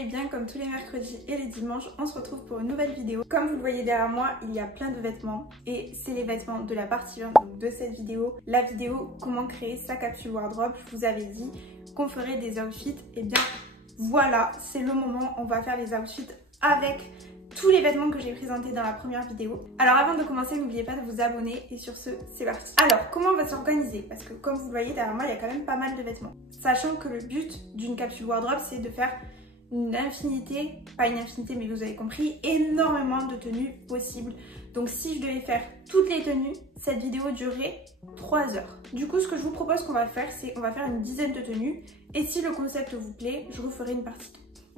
allez bien. Comme tous les mercredis et les dimanches, on se retrouve pour une nouvelle vidéo. Comme vous le voyez derrière moi, il y a plein de vêtements et c'est les vêtements de la partie 1 donc de cette vidéo. La vidéo comment créer sa capsule wardrobe, je vous avais dit qu'on ferait des outfits. Et bien voilà, c'est le moment, on va faire les outfits avec tous les vêtements que j'ai présentés dans la première vidéo. Alors avant de commencer, n'oubliez pas de vous abonner et sur ce, c'est parti. Alors, comment on va s'organiser? Parce que comme vous le voyez derrière moi, il y a quand même pas mal de vêtements. Sachant que le but d'une capsule wardrobe, c'est de faire une infinité, pas une infinité mais vous avez compris, énormément de tenues possibles. Donc si je devais faire toutes les tenues, cette vidéo durerait 3 heures. Du coup, ce que je vous propose qu'on va faire, c'est on va faire une dizaine de tenues. Et si le concept vous plaît, je referai une partie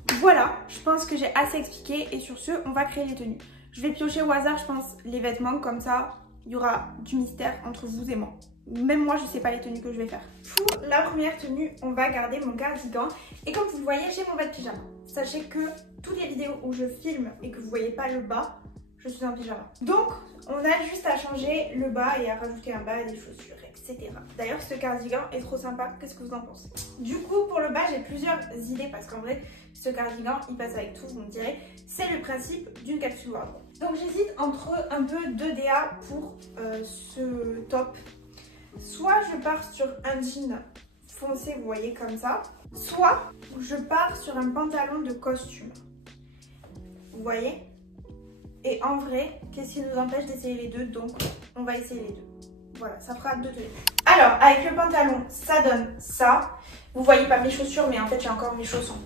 2. Voilà, je pense que j'ai assez expliqué et sur ce, on va créer les tenues. Je vais piocher au hasard, je pense, les vêtements, comme ça, il y aura du mystère entre vous et moi. Même moi, je sais pas les tenues que je vais faire. Pour la première tenue, on va garder mon cardigan. Et comme vous le voyez, j'ai mon bas de pyjama. Sachez que toutes les vidéos où je filme et que vous voyez pas le bas, je suis en pyjama. Donc, on a juste à changer le bas et à rajouter un bas, des chaussures, etc. D'ailleurs, ce cardigan est trop sympa. Qu'est-ce que vous en pensez? Du coup, pour le bas, j'ai plusieurs idées parce qu'en vrai, ce cardigan, il passe avec tout, vous me direz. C'est le principe d'une capsule wardrobe. Donc, j'hésite entre un peu 2 DA pour ce top. Soit je pars sur un jean foncé, vous voyez, comme ça. Soit je pars sur un pantalon de costume. Vous voyez? Et en vrai, qu'est-ce qui nous empêche d'essayer les deux? Donc, on va essayer les deux. Voilà, ça fera 2 tenues. Alors, avec le pantalon, ça donne ça. Vous voyez pas mes chaussures, mais en fait, j'ai encore mes chaussons.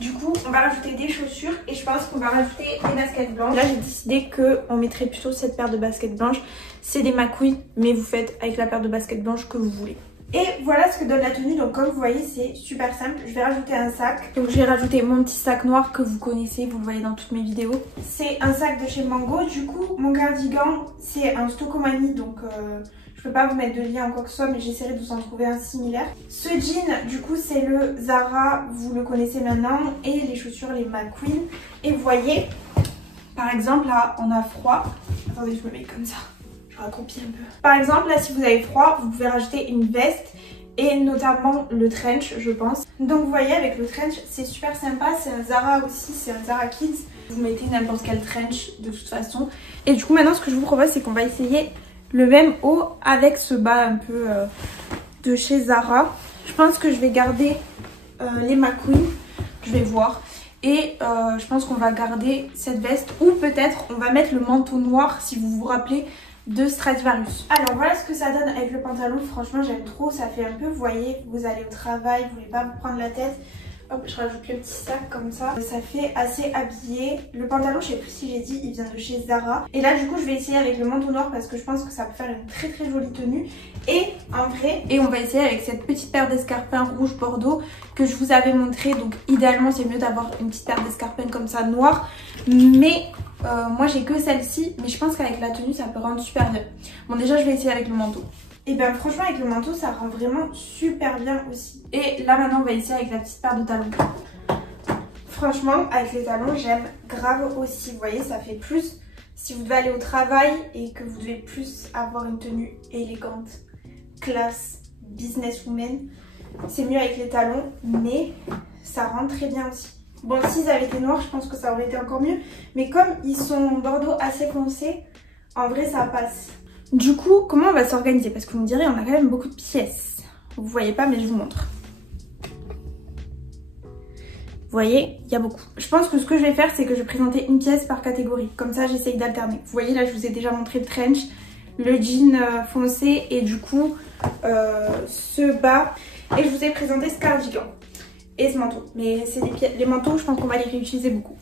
Du coup, on va rajouter des chaussures et je pense qu'on va rajouter des baskets blanches. Là, j'ai décidé qu'on mettrait plutôt cette paire de baskets blanches. C'est des McQueen, mais vous faites avec la paire de baskets blanches que vous voulez. Et voilà ce que donne la tenue. Donc comme vous voyez, c'est super simple. Je vais rajouter un sac. Donc je vais rajouter mon petit sac noir que vous connaissez, vous le voyez dans toutes mes vidéos. C'est un sac de chez Mango. Du coup, mon cardigan, c'est un Stocomanie. Donc je peux pas vous mettre de lien ou quoi que ce soit, mais j'essaierai de vous en trouver un similaire. Ce jean, du coup, c'est le Zara. Vous le connaissez maintenant. Et les chaussures, les McQueen. Et vous voyez, par exemple, là, on a froid. Attendez, je me mets comme ça. Je raccroupis un peu. Par exemple, là, si vous avez froid, vous pouvez rajouter une veste et notamment le trench, je pense. Donc, vous voyez, avec le trench, c'est super sympa. C'est un Zara aussi, c'est un Zara Kids. Vous mettez n'importe quel trench de toute façon. Et du coup, maintenant, ce que je vous propose, c'est qu'on va essayer le même haut avec ce bas un peu de chez Zara. Je pense que je vais garder les McQueen. Je vais voir. Et je pense qu'on va garder cette veste ou peut-être on va mettre le manteau noir, si vous vous rappelez, de Stradivarius. Alors voilà ce que ça donne avec le pantalon. Franchement, j'aime trop. Ça fait un peu, vous voyez, vous allez au travail, vous voulez pas vous prendre la tête. Hop, je rajoute le petit sac comme ça. Ça fait assez habillé. Le pantalon, je sais plus si j'ai dit, il vient de chez Zara. Et là, du coup, je vais essayer avec le manteau noir parce que je pense que ça peut faire une très très jolie tenue. Et en vrai, et on va essayer avec cette petite paire d'escarpins rouge bordeaux que je vous avais montré. Donc idéalement, c'est mieux d'avoir une petite paire d'escarpins comme ça noir. Mais moi, j'ai que celle-ci. Mais je pense qu'avec la tenue, ça peut rendre super bien. Bon, déjà, je vais essayer avec le manteau. Et bien franchement avec le manteau ça rend vraiment super bien aussi. Et là maintenant on va essayer avec la petite paire de talons. Franchement avec les talons j'aime grave aussi. Vous voyez ça fait plus si vous devez aller au travail et que vous devez plus avoir une tenue élégante, classe, businesswoman. C'est mieux avec les talons mais ça rend très bien aussi. Bon s'ils avaient été noirs je pense que ça aurait été encore mieux. Mais comme ils sont bordeaux assez foncés, en vrai ça passe. Du coup, comment on va s'organiser? Parce que vous me direz, on a quand même beaucoup de pièces. Vous voyez pas, mais je vous montre. Vous voyez, il y a beaucoup. Je pense que ce que je vais faire, c'est que je vais présenter une pièce par catégorie. Comme ça, j'essaye d'alterner. Vous voyez, là, je vous ai déjà montré le trench, le jean foncé et du coup, ce bas. Et je vous ai présenté ce cardigan et ce manteau. Mais c'est les manteaux, je pense qu'on va les réutiliser beaucoup.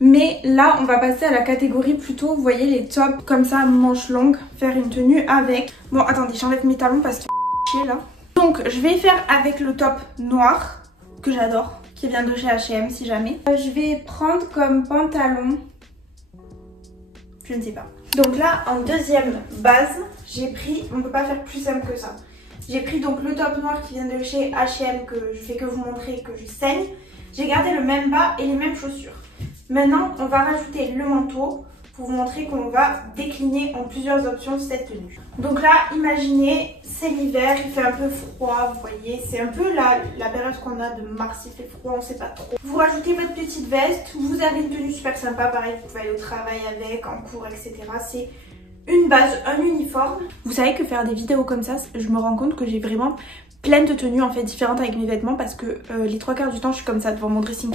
Mais là, on va passer à la catégorie plutôt, vous voyez, les tops comme ça, manches longues, faire une tenue avec... Bon, attendez, j'enlève mes talons parce qu'il y a chier là. Donc, je vais faire avec le top noir, que j'adore, qui vient de chez H&M si jamais. Je vais prendre comme pantalon... Je ne sais pas. Donc là, en deuxième base, j'ai pris... On ne peut pas faire plus simple que ça. J'ai pris donc le top noir qui vient de chez H&M, que je fais que vous montrer, que je saigne. J'ai gardé le même bas et les mêmes chaussures. Maintenant, on va rajouter le manteau. pour vous montrer qu'on va décliner en plusieurs options cette tenue. Donc là, imaginez, c'est l'hiver, il fait un peu froid, vous voyez, c'est un peu la période qu'on a de mars, il fait froid, on sait pas trop. Vous rajoutez votre petite veste, vous avez une tenue super sympa, pareil, vous pouvez aller au travail avec, en cours, etc. C'est une base, un uniforme. Vous savez que faire des vidéos comme ça, je me rends compte que j'ai vraiment plein de tenues en fait différentes avec mes vêtements parce que les 3/4 du temps, je suis comme ça devant mon dressing.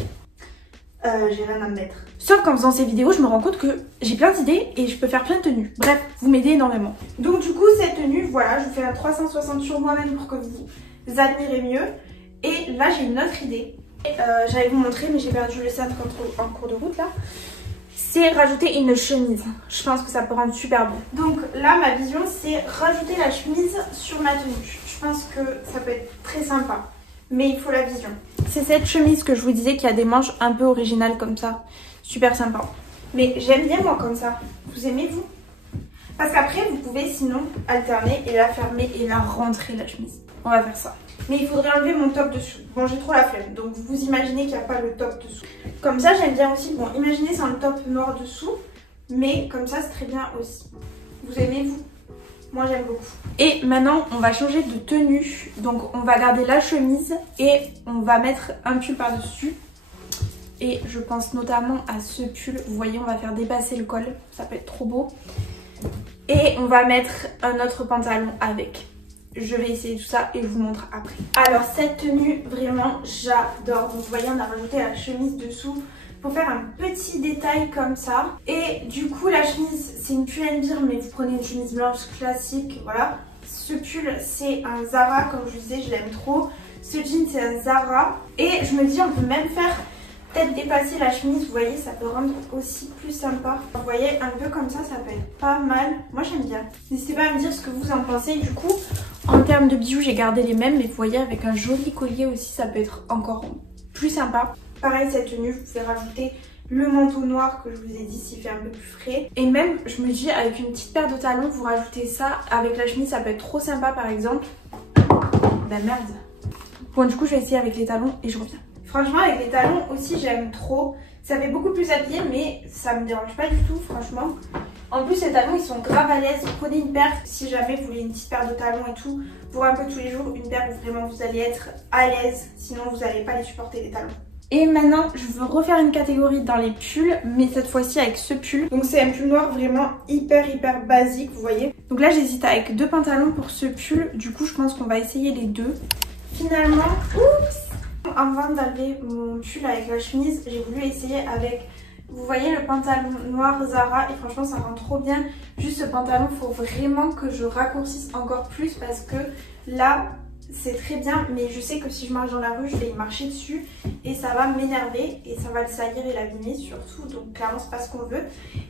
J'ai rien à me mettre. Sauf qu'en faisant ces vidéos, je me rends compte que j'ai plein d'idées et je peux faire plein de tenues. Bref, vous m'aidez énormément. Donc du coup, cette tenue, voilà, je vous fais un 360 sur moi-même pour que vous admirez mieux. Et là, j'ai une autre idée. J'allais vous montrer, mais j'ai perdu le centre en cours de route là. C'est rajouter une chemise. Je pense que ça peut rendre super beau. Donc là, ma vision, c'est rajouter la chemise sur ma tenue. Je pense que ça peut être très sympa. Mais il faut la vision. C'est cette chemise que je vous disais qui a des manches un peu originales comme ça. Super sympa. Mais j'aime bien moi comme ça. Vous aimez vous? Parce qu'après vous pouvez sinon alterner et la fermer et la rentrer la chemise. On va faire ça. Mais il faudrait enlever mon top dessous. Bon, j'ai trop la flemme. Donc vous imaginez qu'il n'y a pas le top dessous. Comme ça j'aime bien aussi. Bon, imaginez c'est un top noir dessous. Mais comme ça c'est très bien aussi. Vous aimez vous? Moi j'aime beaucoup. Et maintenant on va changer de tenue. Donc on va garder la chemise et on va mettre un pull par dessus. Et je pense notamment à ce pull. Vous voyez, on va faire dépasser le col. Ça peut être trop beau. Et on va mettre un autre pantalon avec. Je vais essayer tout ça et je vous montre après. Alors cette tenue, vraiment j'adore. Donc vous voyez, on a rajouté la chemise dessous pour faire un petit détail comme ça. Et du coup la chemise, c'est une pull&bear, mais vous prenez une chemise blanche classique, voilà. Ce pull, c'est un Zara, comme je vous disais, je l'aime trop. Ce jean, c'est un Zara. Et je me dis, on peut même faire peut-être dépasser la chemise, vous voyez, ça peut rendre aussi plus sympa. Vous voyez, un peu comme ça peut être pas mal. Moi j'aime bien. N'hésitez pas à me dire ce que vous en pensez. Du coup, en termes de bijoux, j'ai gardé les mêmes, mais vous voyez, avec un joli collier aussi, ça peut être encore plus sympa. Pareil, cette tenue, vous pouvez rajouter le manteau noir que je vous ai dit s'il fait un peu plus frais. Et même, je me dis, avec une petite paire de talons, vous rajoutez ça avec la chemise, ça peut être trop sympa par exemple. Ben merde. Bon, du coup, je vais essayer avec les talons et je reviens. Franchement, avec les talons aussi, j'aime trop. Ça fait beaucoup plus habillé, mais ça me dérange pas du tout, franchement. En plus, les talons, ils sont grave à l'aise. Prenez une paire, si jamais vous voulez une petite paire de talons et tout, pour un peu tous les jours, une paire où vraiment vous allez être à l'aise. Sinon, vous n'allez pas les supporter, les talons. Et maintenant, je veux refaire une catégorie dans les pulls, mais cette fois-ci avec ce pull. Donc c'est un pull noir vraiment hyper basique, vous voyez. Donc là, j'hésite avec deux pantalons pour ce pull. Du coup, je pense qu'on va essayer les deux. Finalement, oups, avant d'enlever mon pull avec la chemise, j'ai voulu essayer avec, vous voyez, le pantalon noir Zara. Et franchement, ça rend trop bien. Juste ce pantalon, il faut vraiment que je raccourcisse encore plus parce que là, c'est très bien, mais je sais que si je marche dans la rue, je vais y marcher dessus et ça va m'énerver et ça va le salir et l'abîmer surtout. Donc clairement, c'est pas ce qu'on veut.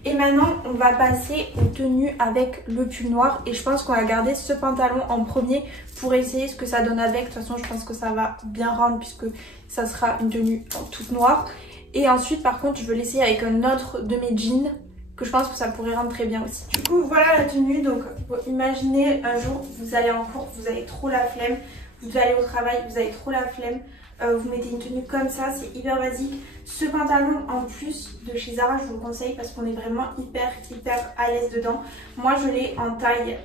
Et maintenant, on va passer aux tenues avec le pull noir et je pense qu'on va garder ce pantalon en premier pour essayer ce que ça donne avec. De toute façon, je pense que ça va bien rendre puisque ça sera une tenue toute noire. Et ensuite, par contre, je veux l'essayer avec un autre de mes jeans que je pense que ça pourrait rendre très bien aussi. Du coup, voilà la tenue. Donc, imaginez un jour, vous allez en cours, vous avez trop la flemme. Vous allez au travail, vous avez trop la flemme. Vous mettez une tenue comme ça, c'est hyper basique. Ce pantalon, en plus de chez Zara, je vous le conseille parce qu'on est vraiment hyper à l'aise dedans. Moi, je l'ai en taille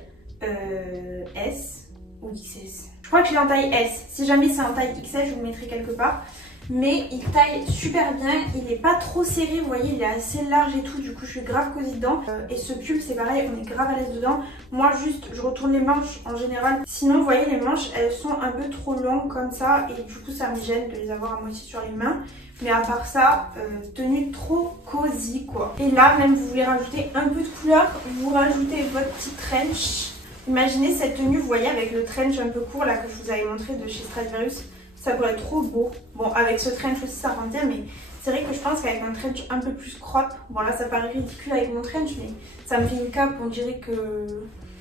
S ou XS. Je crois que je l'ai en taille S. Si jamais c'est en taille XS, je vous le mettrai quelque part. Mais il taille super bien, il n'est pas trop serré, vous voyez, il est assez large et tout, du coup je suis grave cosy dedans. Et ce pull c'est pareil, on est grave à l'aise dedans. Moi juste, je retourne les manches en général. Sinon vous voyez, les manches elles sont un peu trop longues comme ça et du coup ça me gêne de les avoir à moitié sur les mains. Mais à part ça, tenue trop cosy quoi. Et là même vous voulez rajouter un peu de couleur, vous rajoutez votre petit trench. Imaginez cette tenue, vous voyez, avec le trench un peu court là que je vous avais montré de chez Stradivarius. Ça pourrait être trop beau. Bon, avec ce trench aussi, ça rend bien, mais c'est vrai que je pense qu'avec un trench un peu plus crop, bon là, ça paraît ridicule avec mon trench, mais ça me fait une cape, on dirait que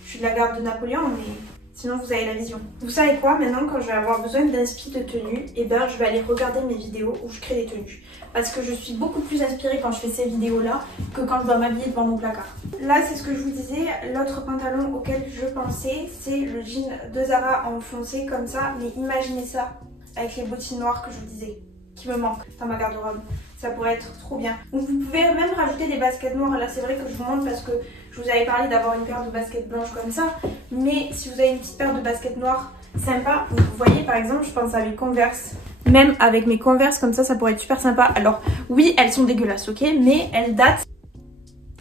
je suis de la garde de Napoléon, mais sinon vous avez la vision. Vous savez quoi, maintenant, quand je vais avoir besoin d'inspi de tenue, et ben je vais aller regarder mes vidéos où je crée des tenues. Parce que je suis beaucoup plus inspirée quand je fais ces vidéos-là que quand je dois m'habiller devant mon placard. Là, c'est ce que je vous disais, l'autre pantalon auquel je pensais, c'est le jean de Zara en foncé comme ça, mais imaginez ça avec les bottines noires que je vous disais, qui me manquent dans ma garde-robe. Ça pourrait être trop bien. Ou vous pouvez même rajouter des baskets noires. Là c'est vrai que je vous montre parce que je vous avais parlé d'avoir une paire de baskets blanches comme ça. Mais si vous avez une petite paire de baskets noires sympa, vous voyez par exemple, je pense à mes Converse. Même avec mes Converse comme ça pourrait être super sympa. Alors oui, elles sont dégueulasses, ok, mais elles datent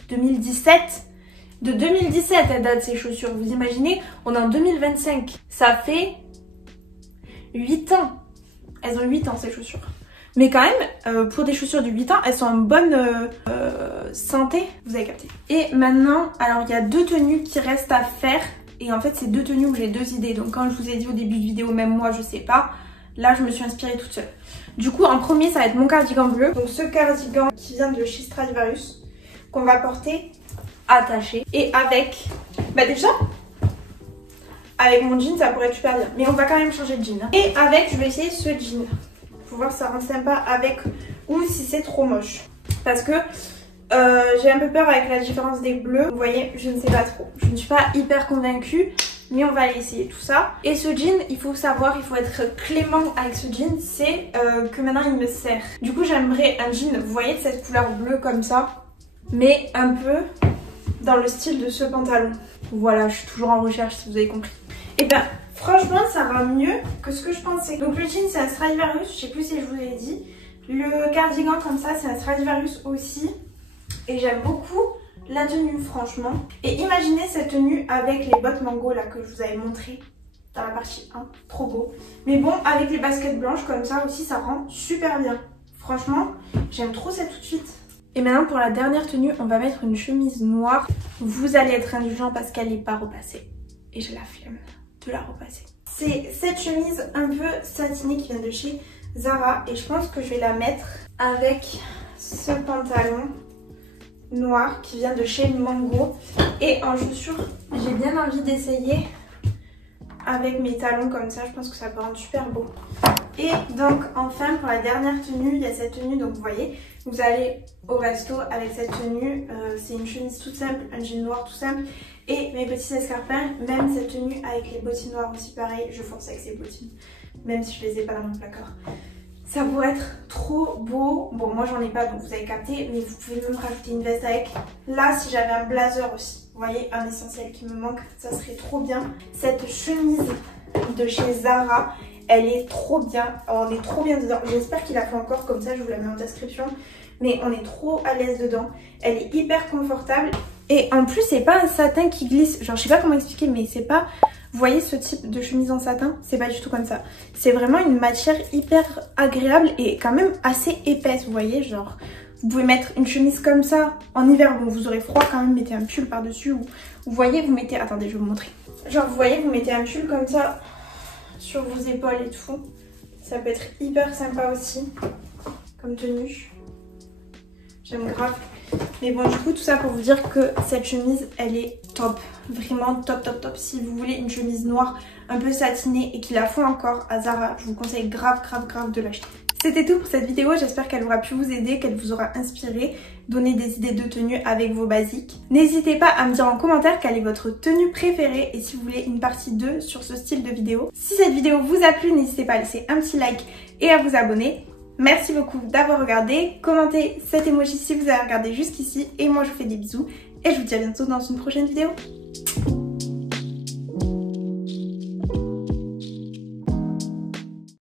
2017. De 2017 elles datent ces chaussures. Vous imaginez, on est en 2025. Ça fait 8 ans. Elles ont 8 ans ces chaussures. Mais quand même, pour des chaussures de 8 ans, elles sont en bonne santé. Vous avez capté. Et maintenant, alors il y a 2 tenues qui restent à faire. Et en fait, c'est 2 tenues où j'ai 2 idées. Donc quand je vous ai dit au début de vidéo, même moi je sais pas. Là, je me suis inspirée toute seule. Du coup, en premier, ça va être mon cardigan bleu. Donc ce cardigan qui vient de chez Stradivarius, qu'on va porter attaché. Et avec, bah déjà, avec mon jean, ça pourrait être super bien. Mais on va quand même changer de jean. Hein. Et avec, je vais essayer ce jean. Pour voir si ça rend sympa avec ou si c'est trop moche. Parce que j'ai un peu peur avec la différence des bleus. Vous voyez, je ne sais pas trop. Je ne suis pas hyper convaincue. Mais on va aller essayer tout ça. Et ce jean, il faut savoir, il faut être clément avec ce jean. C'est que maintenant il me sert. Du coup, j'aimerais un jean, vous voyez, de cette couleur bleue comme ça. Mais un peu dans le style de ce pantalon. Voilà, je suis toujours en recherche si vous avez compris. Et bien, franchement, ça va mieux que ce que je pensais. Donc le jean, c'est un Stradivarius, je sais plus si je vous l'ai dit. Le cardigan comme ça, c'est un Stradivarius aussi. Et j'aime beaucoup la tenue, franchement. Et imaginez cette tenue avec les bottes mango là que je vous avais montré dans la partie 1. Trop beau. Mais bon, avec les baskets blanches comme ça aussi, ça rend super bien. Franchement, j'aime trop ça tout de suite. Et maintenant pour la dernière tenue, on va mettre une chemise noire. Vous allez être indulgent parce qu'elle n'est pas repassée. Et j'ai la flemme de la repasser. C'est cette chemise un peu satinée qui vient de chez Zara. Et je pense que je vais la mettre avec ce pantalon noir qui vient de chez Mango. Et en chaussures, j'ai bien envie d'essayer avec mes talons comme ça. Je pense que ça peut rendre super beau. Et donc enfin pour la dernière tenue, il y a cette tenue. Donc vous voyez, vous allez au resto avec cette tenue. C'est une chemise toute simple, un jean noir tout simple. Et mes petits escarpins, même cette tenue avec les bottines noires aussi pareil. Je fonce avec ces bottines, même si je les ai pas dans mon placard. Ça pourrait être trop beau. Bon, moi j'en ai pas donc vous avez capté, mais vous pouvez même rajouter une veste avec. Là, si j'avais un blazer aussi, vous voyez, un essentiel qui me manque, ça serait trop bien. Cette chemise de chez Zara, elle est trop bien. Alors, on est trop bien dedans. J'espère qu'il a fait encore, comme ça je vous la mets en description. Mais on est trop à l'aise dedans. Elle est hyper confortable. Et en plus, c'est pas un satin qui glisse. Genre, je sais pas comment expliquer, mais c'est pas... Vous voyez ce type de chemise en satin? C'est pas du tout comme ça. C'est vraiment une matière hyper agréable et quand même assez épaisse, vous voyez, genre... Vous pouvez mettre une chemise comme ça en hiver. Bon, vous aurez froid quand même, mettez un pull par-dessus. Ou vous voyez, vous mettez... Attendez, je vais vous montrer. Genre, vous voyez, vous mettez un pull comme ça sur vos épaules et tout. Ça peut être hyper sympa aussi comme tenue. J'aime grave. Mais bon, du coup, tout ça pour vous dire que cette chemise, elle est top. Vraiment top, top, top. Si vous voulez une chemise noire un peu satinée et qu'il la faut encore à Zara, je vous conseille grave, grave, grave de l'acheter. C'était tout pour cette vidéo. J'espère qu'elle aura pu vous aider, qu'elle vous aura inspiré, donner des idées de tenue avec vos basiques. N'hésitez pas à me dire en commentaire quelle est votre tenue préférée et si vous voulez une partie 2 sur ce style de vidéo. Si cette vidéo vous a plu, n'hésitez pas à laisser un petit like et à vous abonner. Merci beaucoup d'avoir regardé, commentez cet emoji si vous avez regardé jusqu'ici et moi je vous fais des bisous et je vous dis à bientôt dans une prochaine vidéo.